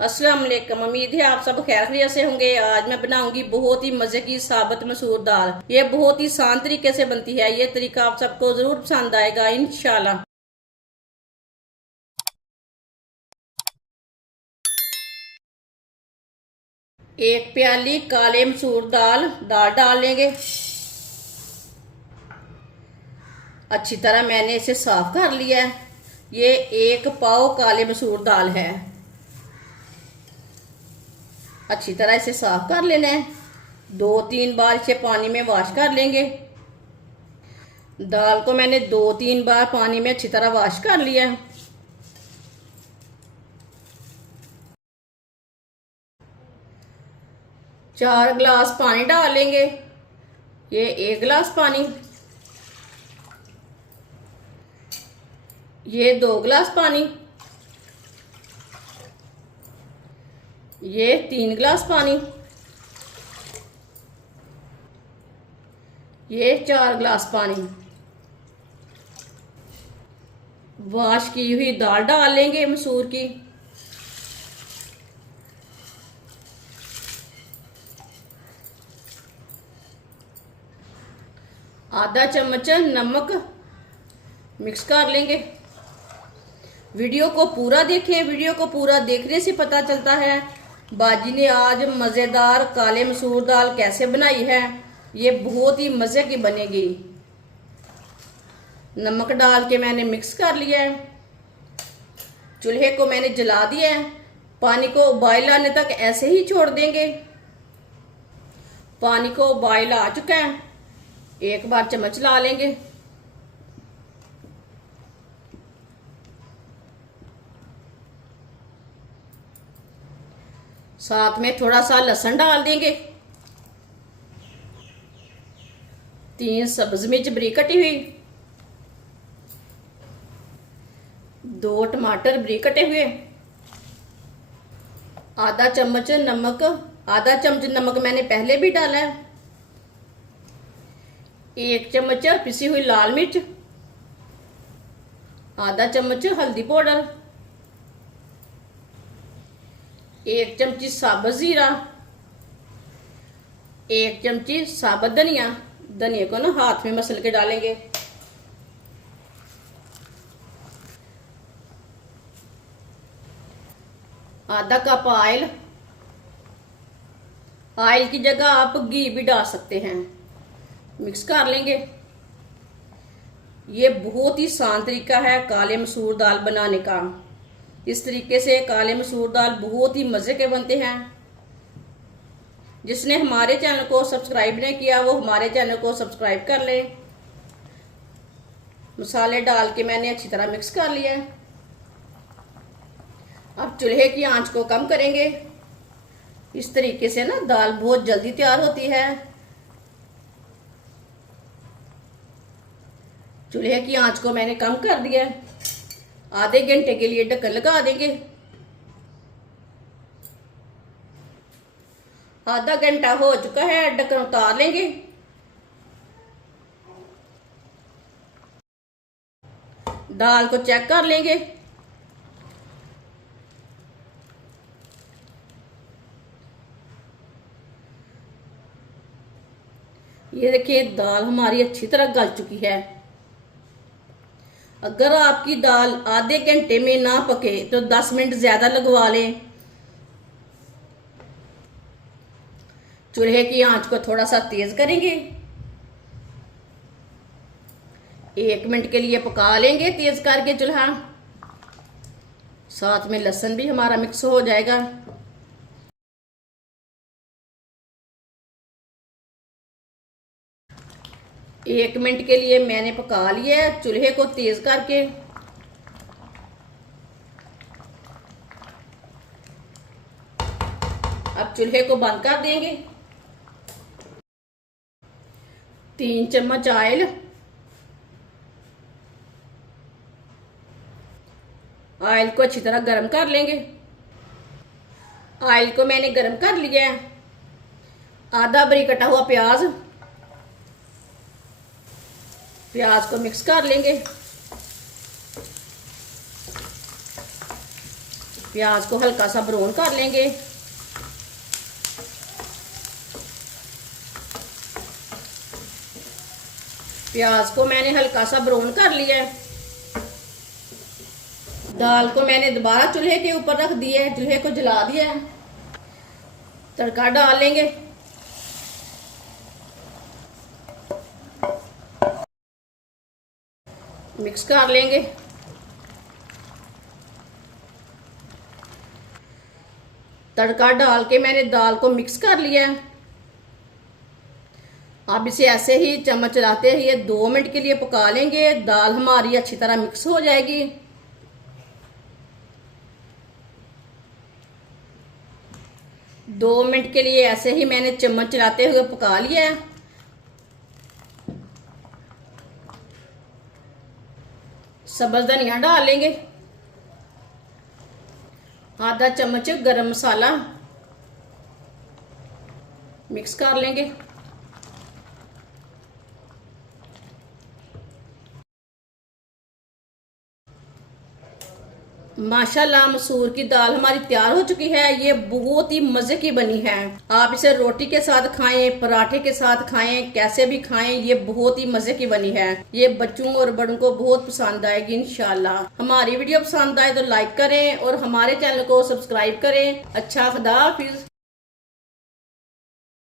अस्सलाम वालेकुम। उम्मीद है आप सब खैरियत से होंगे। आज मैं बनाऊंगी बहुत ही मजे की साबुत मसूर दाल। ये बहुत ही आसान तरीके से बनती है। ये तरीका आप सबको जरूर पसंद आएगा इंशाल्लाह। एक प्याली काले मसूर दाल डाल लेंगे। अच्छी तरह मैंने इसे साफ कर लिया है। ये एक पाव काले मसूर दाल है। अच्छी तरह इसे साफ कर लेना है। 2-3 बार इसे पानी में वॉश कर लेंगे। दाल को मैंने 2-3 बार पानी में अच्छी तरह वॉश कर लिया है। 4 गिलास पानी डालेंगे। ये 1 गिलास पानी, ये 2 गिलास पानी, ये 3 गिलास पानी, ये 4 गिलास पानी। वॉश की हुई दाल डाल लेंगे मसूर की। आधा चम्मच नमक मिक्स कर लेंगे। वीडियो को पूरा देखें। वीडियो को पूरा देखने से पता चलता है बाजी ने आज मज़ेदार काले मसूर दाल कैसे बनाई है। ये बहुत ही मज़े की बनेगी। नमक डाल के मैंने मिक्स कर लिया है। चूल्हे को मैंने जला दिया है। पानी को उबाल आने तक ऐसे ही छोड़ देंगे। पानी को उबाल आ चुका है। एक बार चम्मच ला लेंगे। साथ में थोड़ा सा लहसुन डाल देंगे। 3 सब्ज मिर्च बारीक कटी हुई, 2 टमाटर बारीक कटे हुए, आधा चम्मच नमक। आधा चम्मच नमक मैंने पहले भी डाला है। 1 चम्मच पिसी हुई लाल मिर्च, आधा चम्मच हल्दी पाउडर, 1 चमची साबुत जीरा, 1 चमची साबुत धनिया। धनिया को ना हाथ में मसल के डालेंगे। आधा कप ऑयल। ऑयल की जगह आप घी भी डाल सकते हैं। मिक्स कर लेंगे। ये बहुत ही आसान तरीका है काले मसूर दाल बनाने का। इस तरीके से काले मसूर दाल बहुत ही मज़े के बनते हैं। जिसने हमारे चैनल को सब्सक्राइब नहीं किया वो हमारे चैनल को सब्सक्राइब कर ले। मसाले डाल के मैंने अच्छी तरह मिक्स कर लिया है। अब चूल्हे की आंच को कम करेंगे। इस तरीके से ना दाल बहुत जल्दी तैयार होती है। चूल्हे की आंच को मैंने कम कर दिया है। आधे घंटे के लिए ढक्कन लगा देंगे। आधा घंटा हो चुका है। ढक्कन उतार लेंगे। दाल को चेक कर लेंगे। ये देखिए दाल हमारी अच्छी तरह गल चुकी है। अगर आपकी दाल आधे घंटे में ना पके तो 10 मिनट ज्यादा लगवा लें। चूल्हे की आंच को थोड़ा सा तेज करेंगे। 1 मिनट के लिए पका लेंगे तेज करके चूल्हा। साथ में लहसुन भी हमारा मिक्स हो जाएगा। एक मिनट के लिए मैंने पका लिया है चूल्हे को तेज करके। अब चूल्हे को बंद कर देंगे। 3 चम्मच ऑयल। ऑयल को अच्छी तरह गर्म कर लेंगे। ऑयल को मैंने गर्म कर लिया है। आधा बारीक कटा हुआ प्याज। प्याज को मिक्स कर लेंगे। प्याज को हल्का सा ब्राउन कर लेंगे। प्याज को मैंने हल्का सा ब्राउन कर लिया है। दाल को मैंने दोबारा चूल्हे के ऊपर रख दिया है, चूल्हे को जला दिया है। तड़का डाल लेंगे। मिक्स कर लेंगे। तड़का डाल के मैंने दाल को मिक्स कर लिया है। अब इसे ऐसे ही चम्मच चलाते हुए 2 मिनट के लिए पका लेंगे। दाल हमारी अच्छी तरह मिक्स हो जाएगी। 2 मिनट के लिए ऐसे ही मैंने चम्मच चलाते हुए पका लिया है। सब्ज धनिया डाल लेंगे। आधा चम्मच गरम मसाला मिक्स कर लेंगे। माशाल्लाह मसूर की दाल हमारी तैयार हो चुकी है। ये बहुत ही मजे की बनी है। आप इसे रोटी के साथ खाएं, पराठे के साथ खाएं, कैसे भी खाएं, ये बहुत ही मजे की बनी है। ये बच्चों और बड़ों को बहुत पसंद आएगी इंशाल्लाह। हमारी वीडियो पसंद आए तो लाइक करें और हमारे चैनल को सब्सक्राइब करें। अच्छा, खुदा हाफिज।